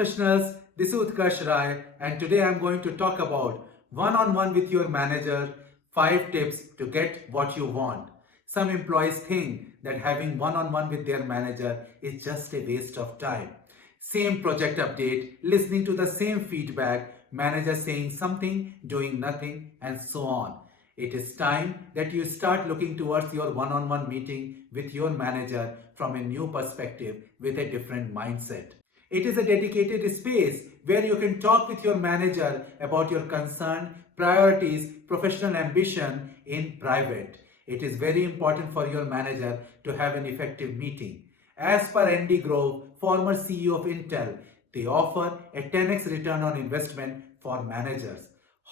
professionals, this is Utkarsh Rai and today I'm going to talk about one-on-one with your manager, 5 tips to get what you want. Some employees think that having one-on-one with their manager is just a waste of time. Same project update, listening to the same feedback, manager saying something, doing nothing and so on. It is time that you start looking towards your one-on-one meeting with your manager from a new perspective with a different mindset. It is a dedicated space where you can talk with your manager about your concern, priorities, professional ambition in private. It is very important for your manager to have an effective meeting. As per Andy Grove, former CEO of Intel, they offer a 10x return on investment for managers.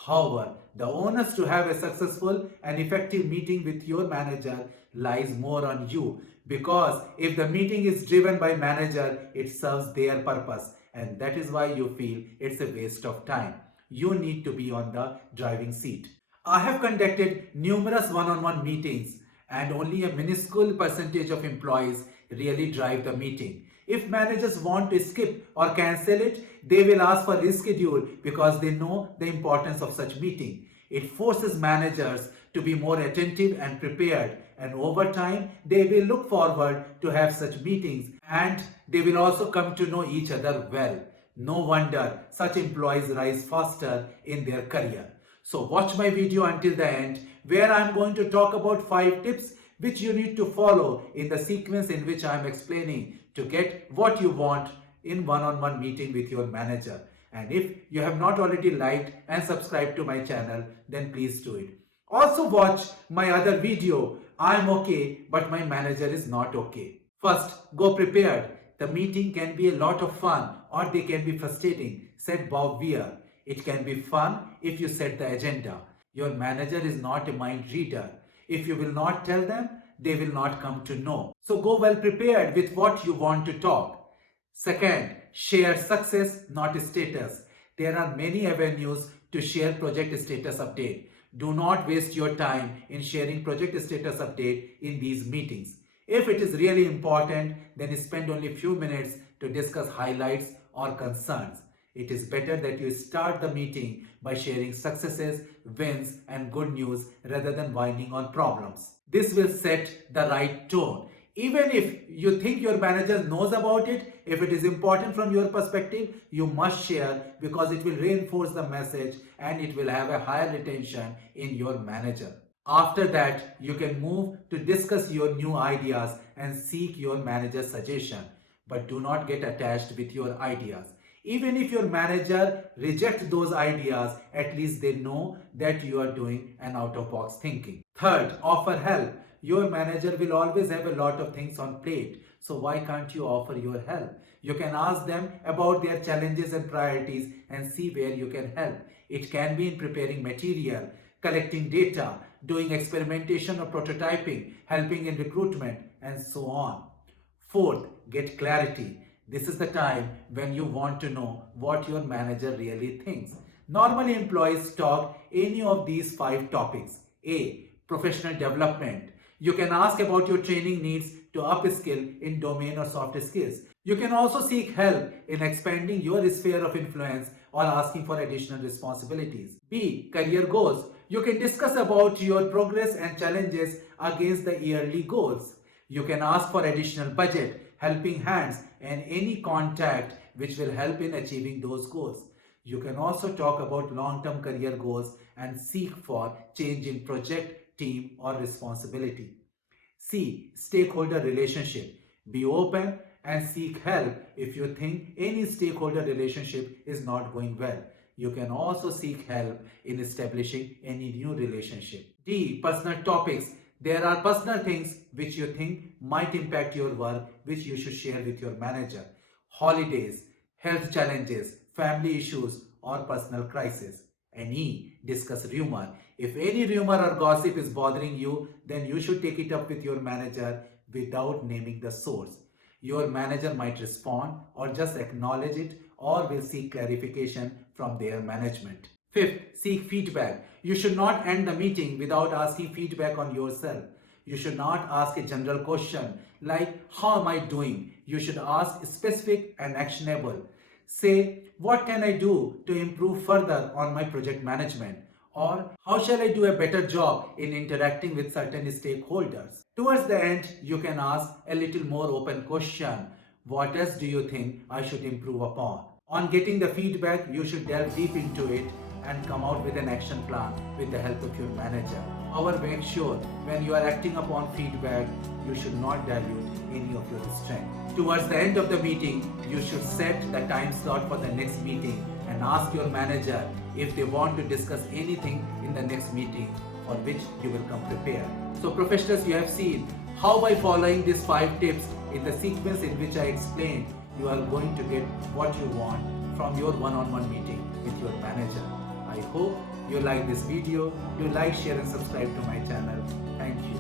However, the onus to have a successful and effective meeting with your manager lies more on you, because if the meeting is driven by manager, it serves their purpose, and that is why you feel it's a waste of time. You need to be on the driving seat. I have conducted numerous one-on-one meetings and only a minuscule percentage of employees really drive the meeting. If managers want to skip or cancel it, they will ask for reschedule because they know the importance of such meeting. It forces managers to be more attentive and prepared, and over time they will look forward to have such meetings and they will also come to know each other well. No wonder such employees rise faster in their career. So watch my video until the end, where I am going to talk about 5 tips which you need to follow in the sequence in which I am explaining to get what you want in one-on-one meeting with your manager. And if you have not already liked and subscribed to my channel, then please do it. Also watch my other video, I am okay but my manager is not okay. First, go prepared. The meeting can be a lot of fun or they can be frustrating, said Bob Weir. It can be fun if you set the agenda. Your manager is not a mind reader. If you will not tell them, they will not come to know. So go well prepared with what you want to talk. Second, share success, not status. There are many avenues to share project status update. Do not waste your time in sharing project status update in these meetings. If it is really important, then spend only a few minutes to discuss highlights or concerns. It is better that you start the meeting by sharing successes, wins and good news rather than whining on problems. This will set the right tone. Even if you think your manager knows about it, if it is important from your perspective, you must share because it will reinforce the message and it will have a higher retention in your manager. After that, you can move to discuss your new ideas and seek your manager's suggestion. But do not get attached with your ideas. Even if your manager rejects those ideas, at least they know that you are doing an out-of-box thinking. Third, offer help. Your manager will always have a lot of things on plate. So why can't you offer your help? You can ask them about their challenges and priorities and see where you can help. It can be in preparing material, collecting data, doing experimentation or prototyping, helping in recruitment, and so on. Fourth, get clarity. This is the time when you want to know what your manager really thinks. Normally, employees talk any of these 5 topics. A. Professional development. You can ask about your training needs to upskill in domain or soft skills. You can also seek help in expanding your sphere of influence or asking for additional responsibilities. B. Career goals. You can discuss about your progress and challenges against the yearly goals. You can ask for additional budget, helping hands, and any contact which will help in achieving those goals. You can also talk about long-term career goals and seek for change in project, team, or responsibility. C. Stakeholder relationship. Be open and seek help if you think any stakeholder relationship is not going well. You can also seek help in establishing any new relationship. D. Personal topics. There are personal things which you think might impact your work which you should share with your manager. Holidays, health challenges, family issues or personal crisis. And E. Discuss rumor. If any rumor or gossip is bothering you, then you should take it up with your manager without naming the source. Your manager might respond or just acknowledge it or will seek clarification from their management. Fifth, seek feedback. You should not end the meeting without asking feedback on yourself. You should not ask a general question like, how am I doing? You should ask specific and actionable. Say, what can I do to improve further on my project management? Or how shall I do a better job in interacting with certain stakeholders? Towards the end, you can ask a little more open question. What else do you think I should improve upon? On getting the feedback, you should delve deep into it and come out with an action plan with the help of your manager. However, make sure when you are acting upon feedback, you should not dilute any of your strength. Towards the end of the meeting, you should set the time slot for the next meeting and ask your manager if they want to discuss anything in the next meeting for which you will come prepared. So professionals, you have seen how by following these 5 tips in the sequence in which I explained, you are going to get what you want from your one-on-one meeting with your manager. I hope you like this video. Do like, share and subscribe to my channel. Thank you.